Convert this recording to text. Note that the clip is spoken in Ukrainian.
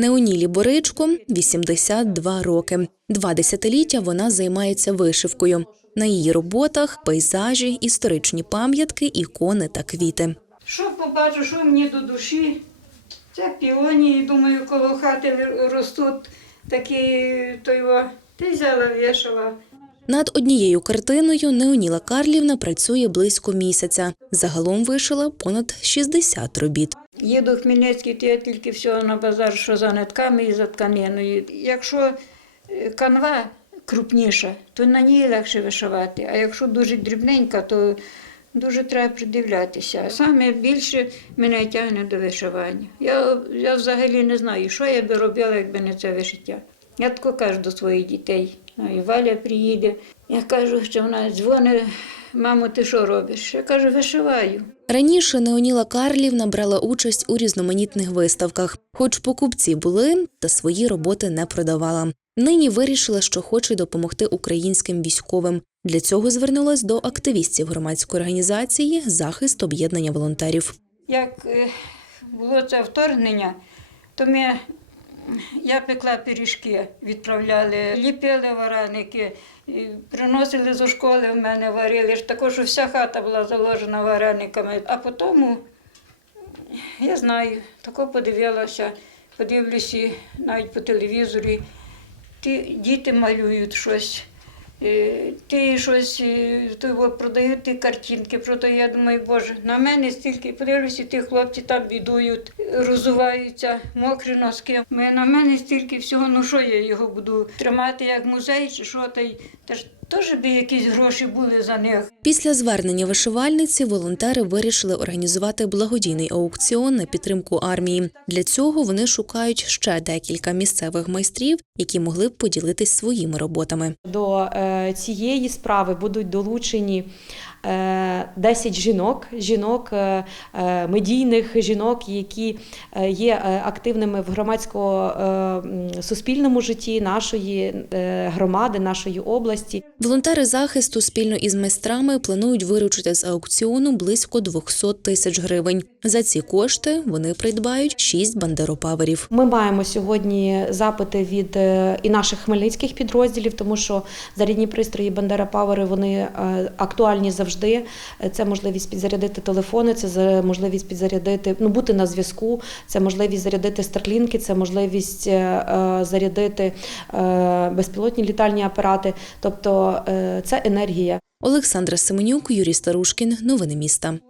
Неонілі Боричко 82 роки. Два десятиліття вона займається вишивкою. На її роботах пейзажі, історичні пам'ятки, ікони та квіти. Що побачу, що мені до душі? Це піонії, думаю, коло хати ростуть такі, то його. Ти взяла, вішала. Над однією картиною Неоніла Карлівна працює близько місяця. Загалом вишила понад 60 робіт. Їду в Хмельницький, то я тільки всього на базар, що за нитками і за тканиною. Якщо е, канва крупніша, то на ній легше вишивати. А якщо дуже дрібненька, то дуже треба придивлятися. Саме більше мене тягне до вишивання. Я, я взагалі не знаю, що я би робила, якби не це вишиття. Я тако кажу до своїх дітей. Ну, і Валя приїде. Я кажу, що вона дзвонить, мамо, ти що робиш? Я кажу, вишиваю. Раніше Неоніла Карлівна брала участь у різноманітних виставках, хоч покупці були, та свої роботи не продавала. Нині вирішила, що хоче допомогти українським військовим. Для цього звернулась до активістів громадської організації Захист об'єднання волонтерів. Як е, було це вторгнення, то ми, я пекла пиріжки, відправляли, ліпили вареники, приносили зі школи в мене варили. Також вся хата була заложена варениками. А потім, я знаю, тако подивилася, подивлюся навіть по телевізорі. Ті діти малюють щось. Е, Ті щось е, продають ті картинки, продаю. Я думаю, боже, на мене стільки подивлюся, ті хлопці там бідують, розуваються, мокрі носки. Ми- На мене стільки всього, ну що я його буду тримати як музей чи що, та й теж теж би якісь гроші були за них. Після звернення вишивальниці волонтери вирішили організувати благодійний аукціон на підтримку армії. Для цього вони шукають ще декілька місцевих майстрів, які могли б поділитись своїми роботами. До е, цієї справи будуть долучені 10 жінок, жінок е, е, медійних жінок, які е, є е, активними в громадсько-суспільному житті нашої е, громади, нашої області. Волонтери захисту спільно із майстрами планують виручити з аукціону близько 200 тисяч гривень. За ці кошти вони придбають шість бандеропаверів. Ми маємо сьогодні запити від е, і наших хмельницьких підрозділів, тому що зарядні пристрої Бандера Павери вони е, актуальні завжди. Е, Це можливість підзарядити телефони, це можливість підзарядити, ну бути на зв'язку, це можливість зарядити старлінки, це можливість е, е, зарядити е, безпілотні літальні апарати. Тобто це енергія. Олександра Семенюк, Юрій Старушкін. Новини міста.